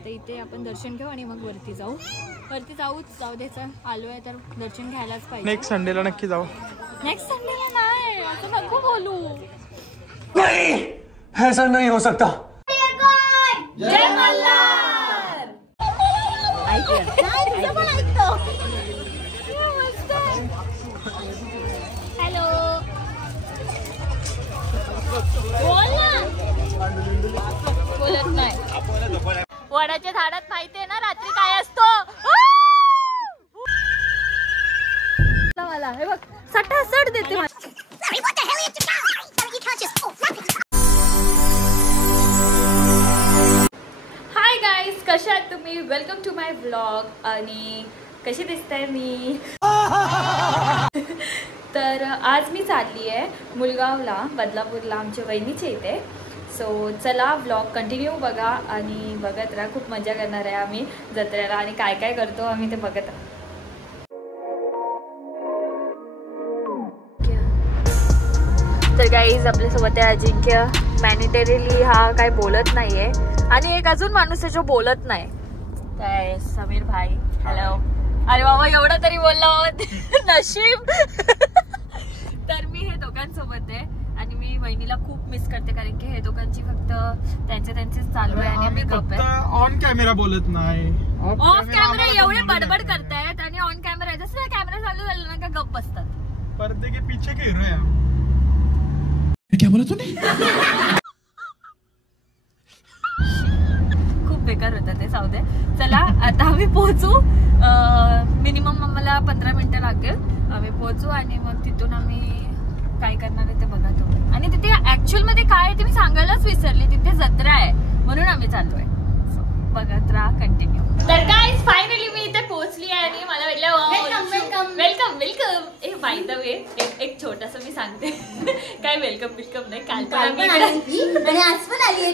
आता इथे आपण दर्शन घेऊ आणि मग वरती जाऊ द्यायचं आलोय तर दर्शन घ्यायलाच पाहिजे. नेक्स्ट संडेला नक्की जाऊ. नेक्स्ट संडेला नाही असं नको बोलू. नहीं ऐसा नहीं हो सकता. जय मल्हार. हॅलो बोल ना. बोलत नाही. वडाच्या झाडात माहितीये ना रात्री काय असतो. मला हे बघ सटासट देते. हाय गाईज, कशा आहात तुम्ही? Welcome to my vlog. आणि कशी दिसताय मी? तर आज मी चालली आहे मुलगावला, बदलापूरला, आमच्या वहिनीच्या इथे. सो चला व्लॉग कंटिन्यू बघा आणि बघत राहा. खूप मजा करणार आहे आम्ही जत्रेला आणि काय काय करतो आम्ही ते बघत राहा. तर गाईज आपल्यासोबत आहे अजिंक्य. मॅनिटरीली हा काय बोलत नाहीये आणि एक अजून माणूस आहे जो बोलत नाही, काय समीर भाई. हॅलो. अरे बाबा एवढं तरी बोलला बाबा. नशीब. तर मी हे दोघांसोबत आहे आणि मी वहिनीला खूप मिस करते कारण की हे दोघांची फक्त त्यांचेच चालू आहे आणि आम्ही गप्प आहे. ऑन कॅमेरा बोलत नाही, ऑफ कॅमेरा एवढे बडबड करतायत आणि ऑन कॅमेरा जसं कॅमेरा चालू झालं ना का गप्प असतात. पर्दे के पीछे के हीरो है. क्या बोला तूने? खूप बेकार होतं ते. जाऊ दे. चला आता आम्ही पोहोचू. मिनिमम आम्हाला 15 मिनिटं लागेल. आम्ही पोहोचू आणि मग तिथून आम्ही काय करणार आहे ते बघा तुम्ही. आणि तिथे ऍक्च्युअल मध्ये काय आहे ते मी सांगायलाच विसरले. तिथे जत्रा आहे म्हणून आम्ही चाललोय. बघत राहा कंटिन्यू. तर काय फायनली मी इथे पोहोचली आहे आणि मला welcome welcome welcome. A by the way एक छोटस मी सांगते. काय वेलकम नाही.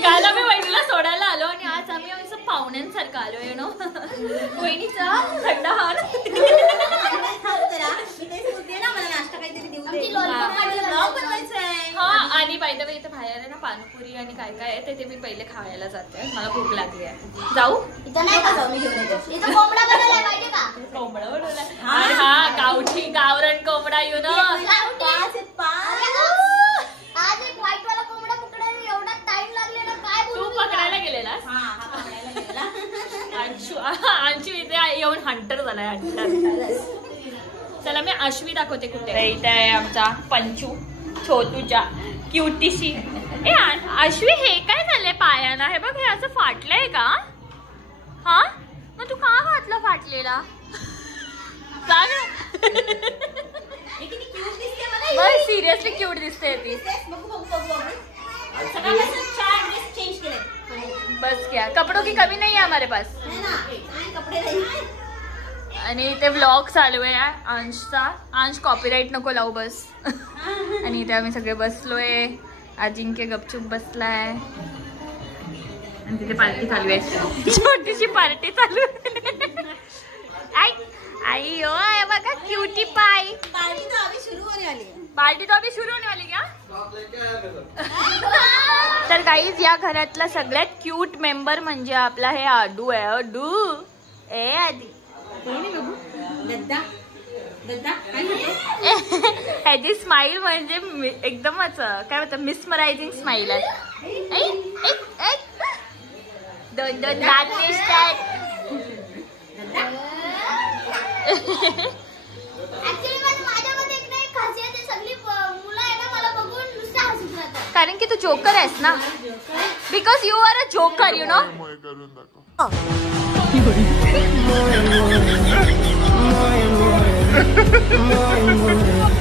काल आम्ही वहिनीला सोडायला आलो आणि आज आम्ही असं पाहुण्यांसारखं आलो. यु नो वहिनीचा थंड हार. हा आणि बाय द वे इथे बाहेर आहे ना पाणीपुरी आणि काय काय आहे ते मी पहिले खायला जाते. मला भूक लागली आहे. जाऊ. कोंबडा बनवलाय. हा गावठी गावरण कोंबडा. यु नो तू पकडायला गेलेलास. अंशू इथे येऊन हंटर झालाय. हंटर. चला मी अश्वी दाखवते कुठे. इथे आहे आमचा पंचू छोटूच्या क्युटीशी. ए अश्वी हे काय झालंय पायाना? हे बघ हे असं फाटलंय का? हा मग तू का घातलं फाटलेला? सिरियसली क्यूट दिसते ती. बस क्या कपड़ों की कमी नहीं है हमारे पास. आणि इथे व्लॉग चालू आहे अंशचा. अंश कॉपीराईट नको लावू बस. आणि इथे आम्ही सगळे बसलोय. अजिंक्य गपचूप बसलाय आणि तिथे पार्टी चालू आहे. छोटीशी पार्टी चालू आहे. आई ओ बघा क्यूटी पाय. पार्टी तो अभी शुरू होने वाली क्या? तर गाईज या घरातला सगळ्यात क्यूट मेंबर म्हणजे आपला हे आडू आहे. आडू ए आधी ह्याची स्माइल म्हणजे एकदमच काय म्हणतात मिसमरायझिंग स्माइल आहे. दोन दात दिसतात. कारण की तू जोकर आहेस ना. Because you are a joker you know.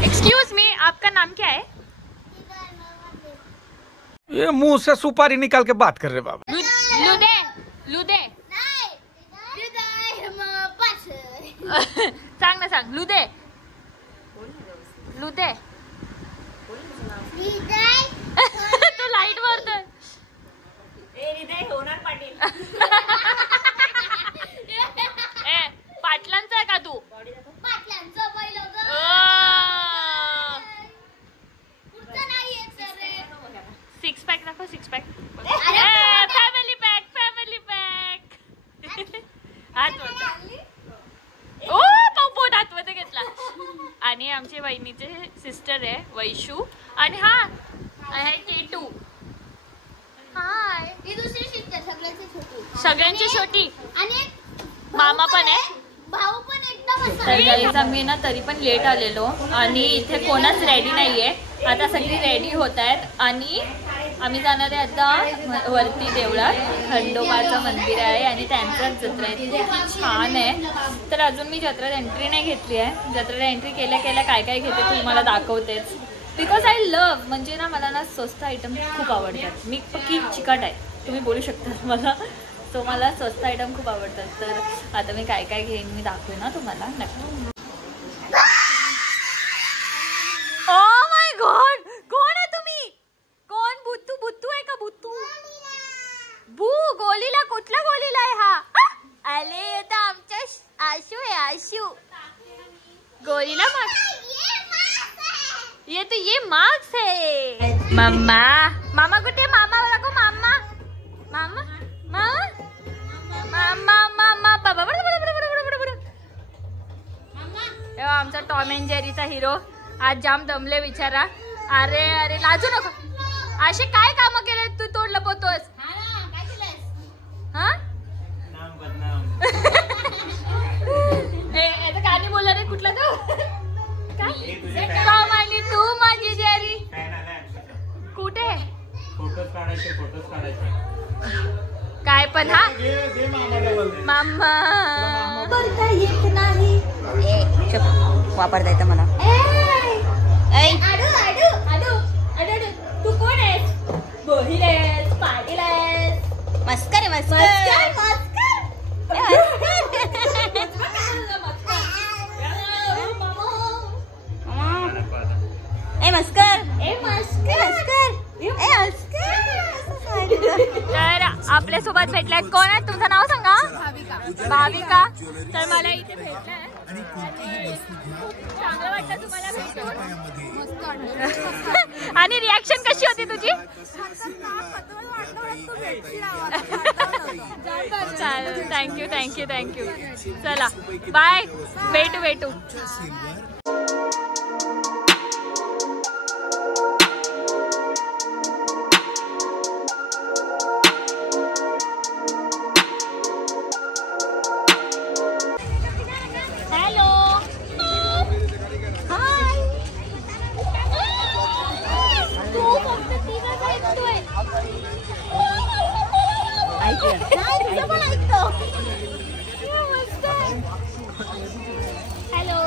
Excuse me आपका नाम क्या है? ये मुंह से सुपारी निकाल के बात कर रहे बाबा. लुदे लुदे सांग ना सांग. लुदे लुदे. तू लाईट मारतोय. होणार पाटील. पाटलांचा आहे का तू? पाटलांचा सिक्स पॅक दाखव. Six pack. Family pack. ओ पोट आतमध्ये घेतला. आणि आमच्या बहिणीचे सिस्टर आहे वैशू आणि हा आहे केटू. हाय. ही दुसरी सिस्टर सगळ्यांची छोटी आणि मामा पण आहे. भाऊ पण एकदम असा. तर गाईज आम्ही ना तरी पण लेट आलेलो आणि इथे कोणाच रेडी नाहीये. आता सगळी रेडी होत आहेत आणि आम्ही जाणार आहे आता वरती देवळात. खंडोबाचं मंदिर आहे आणि त्यांचाच जत्रा आहे. तिथे खूप छान आहे. तर अजून मी जत्रेत एंट्री नाही घेतली आहे. जत्रेत एंट्री केल्या केल्या काय काय घेते तुम्हाला दाखवतेच. बिकॉज आय लव्ह म्हणजे ना मला ना स्वस्त आयटम खूप आवडतात. मी पक्की चिकट आहे तुम्ही बोलू शकता मला. तो मला स्वस्त आयटम खूप आवडतात. तर आता मी काय काय घेईन मी दाखवेन ना तुम्हाला नक्की. ओ माय गॉड कोण आहे तुम्ही? कोण? बुत्तू बुत्तू आहे का? बुत्तू बू गोलीला कुठला गोलीला आहे हा? अरे आता आमचा आशू आहे. आशू गोलीला ये तो ये मार्क्स है. मम्मा मामा कुठे? मामा को मामा मामा मामा मामा मामा बाबा आमचा टॉम अँड जेरीचा हिरो आज जाम दमले बिचारा. अरे अरे लाजू नको. असे काय काम केले तू तोड लपवतोस? हा गाणी बोलला रे कुठला तो? टॉम आणि तू माझी जेरी कुठे? फोटोज काढायचे. काय पण हा मामा बोलता येत नाही. वापरता येतं मला. आडू आडू आडू अरे तू कोण आहेस? बोहिल आहेस? पाटील आहेस? मस्कर आहे मस्कर. ए मस्कर ए मस्कर तर आपल्या सोबत भेटलाय. कोण आहे? तुमचं नाव सांगा. भाविका. तर मला इथे भेटलाय चांगलं वाटतं तुम्हाला भेटून. आणि रिॲक्शन कशी होती तुझी? चालेल. थँक्यू. चला बाय. भेटू. हॅलो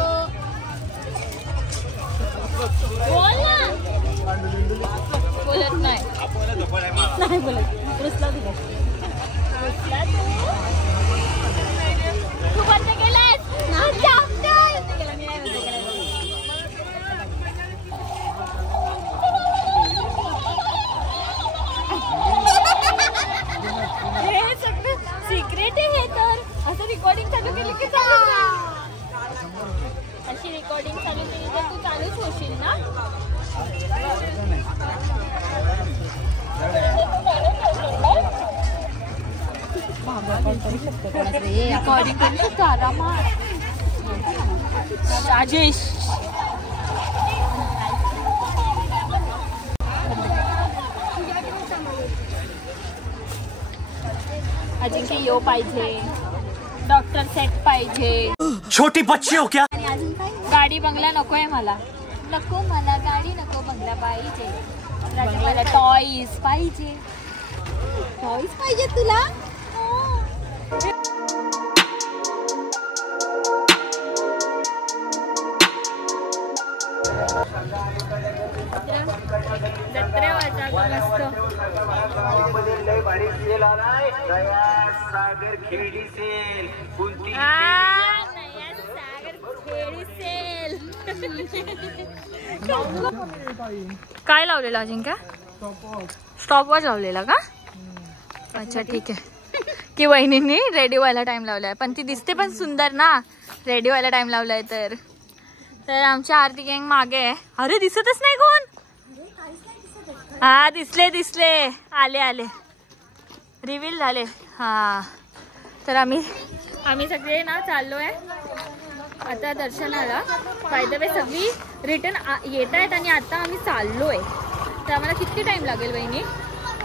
बोलत नाही तू बंद केलंस? हे सगळं सिक्रेट आहे. तर असं रिकॉर्डिंग चालू केली की अशी रिकॉर्डिंग चालू केली तर तू चालूच होशील ना. रिकॉर्डिंग करू शकतो आरामात. राजेश अजिंक्य यो पाहिजे. डॉक्टर सेट पाहिजे. छोटी बच्ची हो क्या? गाडी बंगला नकोय मला. नको मला गाडी नको बंगला पाहिजे. मला टॉईज पाहिजे. टॉईज पाहिजे तुला? जत्रे वाजा मस्त. सागर खेडी सेल काय लावलेलं अजिंक्य? स्टॉपवॉच लावलेला का? अच्छा ठीक आहे. की वहिनींनी रेडी व्हायला टाइम लावलाय पण ती दिसते पण सुंदर ना. रेडी व्हायला टाइम लावलाय तर आमच्या आरती गँग मागे आहे. अरे दिसतच नाही कोण? हा दिसले आले रिव्हील झाले. हा तर आम्ही आम्ही सगळे ना चाललोय आता दर्शनाला. बाय द वे सगळी रिटर्न येत आहेत आणि आता आम्ही चाललोय. तर आम्हाला किती टाइम लागेल बहिणी?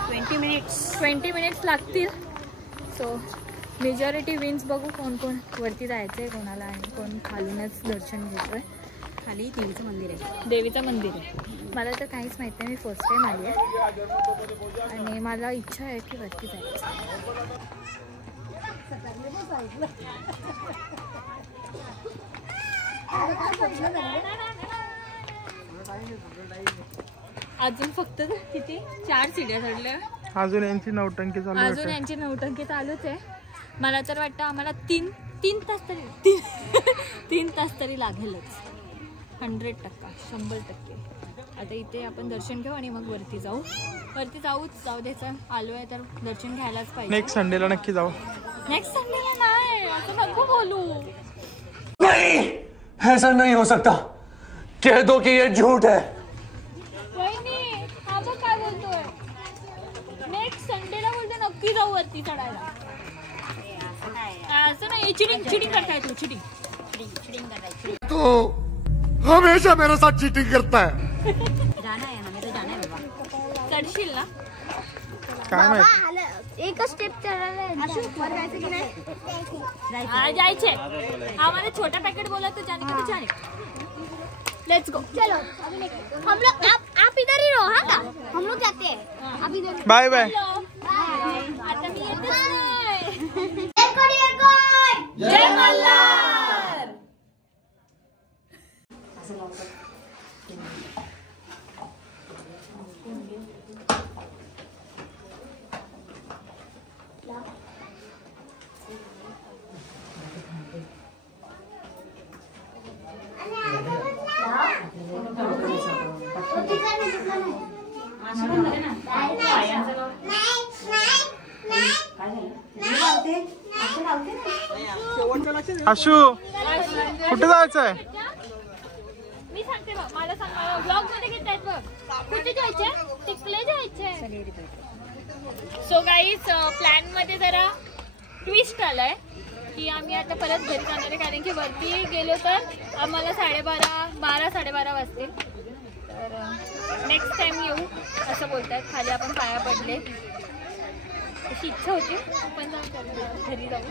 20 मिनिट्स लागतील. सो मेजॉरिटी विन्स बघू कोण कोण वरती जायचंय कोणाला आणि कोण खालूनच दर्शन घेतोय. खाली देवीचं मंदिर आहे. देवीचं मंदिर आहे. मला तर काहीच माहित नाही. मी फर्स्ट टाइम आली आहे आणि मला इच्छा आहे की वरती जायचं. अजून फक्त किती 4 सीड्या चढल्या. अजून यांची नौटंकी चालूच आहे. मला तर वाटतं आम्हाला 3 तास तरी लागेलच. 100%, 100%. आता इथे आपण दर्शन घेऊ आणि मग वरती जाऊ द्यायचं. आलोय तर दर्शन घ्यायलाच पाहिजे. नेक्स्ट संडेला नक्की जाऊ. नेक्स्ट संडेला नाही असं नको बोलू. नहीं, ऐसा नहीं हो सकता. कह दो कि ये झूठ है. वहिनी हा बघ काय बोलतोय. नेक्स्ट संडेला बोलते नक्की जाऊ वरती चढायला. असं नाही. चिटिंग करताय तू. चिटिंग करायची. तो हमेशा मेरे साथ चीटिंग करता है. जाना है हमें तो जाना है बाबा. चढशील ना? काय माहिती. एकच स्टेप चढायला जायचं की नाही? जायचे. आम्हाला छोटा पॅकेट बोला तो जाने का तो जाने. Let's go. चलो हम लोग आप इधर ही रहो. हाँ का हम लोग जाते हैं. आप इधर. Bye bye. आता मी येतच नाही. जय मल्हार. आशू कुठे जायचंय? मी सांगते बघ. मला सांग. ब्लॉग मध्ये घेतायत बघ. कुठे जायचे? तिकडे जायचे. सो गाईज प्लॅन मध्ये जरा ट्विस्ट आलाय की आम्ही आता परत घरी जाणार आहे. कारण की वरती गेलो तर आम्हाला 12:30 वाजतील. तर नेक्स्ट टाइम येऊ असं बोलतात. खाली आपण पाया पडले अशी इच्छा होती. पण घरी जाऊ.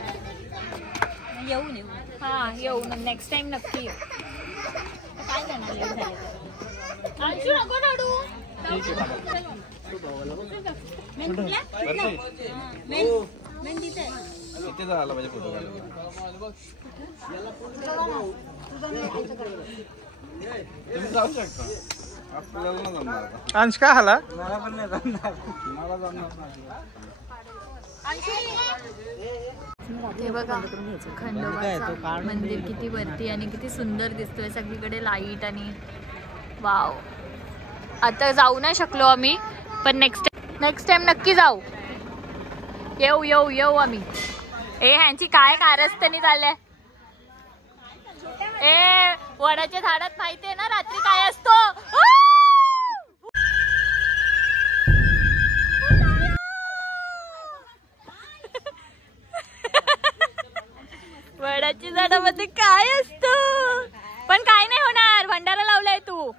येऊ हां येऊ. नेक्स्ट टाइम नक्की येऊ. काय करणार लेट झाले तर. अंशू नको रडू. मेन कुठला? मेन तिथे. किती झाला पाहिजे फोटो काढायला. तुम्ही जाऊ शकता. आपल्याला नाही जमणार. अंश काय आला? मला पण नाही जमणार. मला जमणार नाही. हे बघा खंडोबाचं मंदिर किती वरती आणि किती सुंदर दिसतोय. सगळीकडे लाईट आणि वाव. आता जाऊ नाही शकलो आम्ही पण नेक्स्ट टाइम नक्की जाऊ. येऊ आम्ही. ह्यांची काय कारस्थानी चाललंय. वडाच्या झाडात माहितीये ना रात्री काय असतो. वडाच्या झाडामध्ये काय असतं. पण काय नाही होणार. भंडारा लावलाय तू.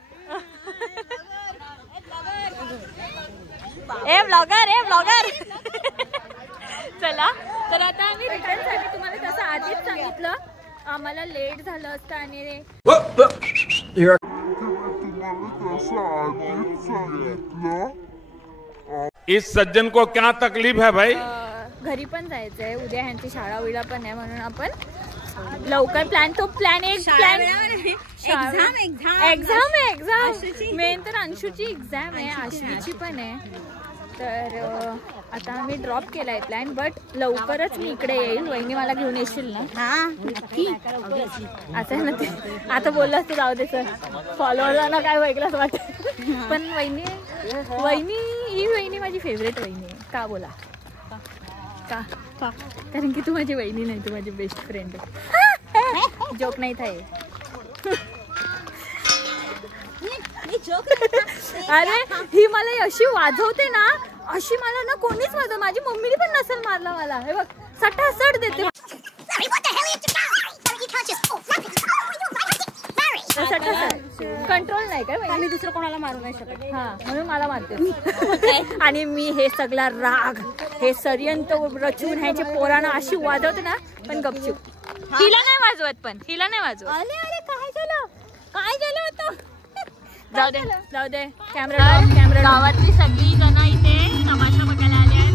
ब्लॉगर. चला तर आता आम्ही रिटर्न साठी तुम्हाला तसं आधीच सांगितलं. आम्हाला लेट झालं असतं आणि इस सज्जन को क्या तकलीफ है भाई. घरी पण जायचंय. उद्या ह्यांची शाळा विळा पण आहे म्हणून आपण लवकर प्लॅन एक्झाम मेन तर अंशूची एक्झाम आहे. आश्वीची पण आहे. तर आता आम्ही ड्रॉप केलाय प्लॅन. बट लवकरच मी इकडे येईल. वहिनी मला घेऊन येशील ना? हा नक्की. असं आहे ना ते. आता बोललं असतं जाऊ दे सर. फॉलोअरला काय वेगळंच वाटत. पण वहिनी ही वहिनी माझी फेवरेट वहिनी आहे. का बोला का? कारण की तू माझी वहिनी नाही. तू माझी बेस्ट फ्रेंड आहे. जोक नाही थाय. अरे ही मला अशी वाजवते ना. अशी मला ना कोणीच वाजव. माझी मम्मीने पण नसेल मारला मला. हे बघ सटासट देते. कंट्रोल नाही काय आम्ही दुसरं कोणाला मारू नाही शकत. हा म्हणून मला मारते. आणि मी हे सगळा राग हे षडयंत्र रचून ह्याचे पोरांना अशी वाजवते ना, पण गपचूप. हिला नाही वाजवत, पण हिला नाही वाजवत. अरे अरे काय झालं होतं. जाऊ दे कॅमेरा. गावातली सगळी जण इथे तमाशा बघायला आले आहेत.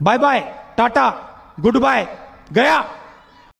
Bye bye, ta-ta, good bye, गया.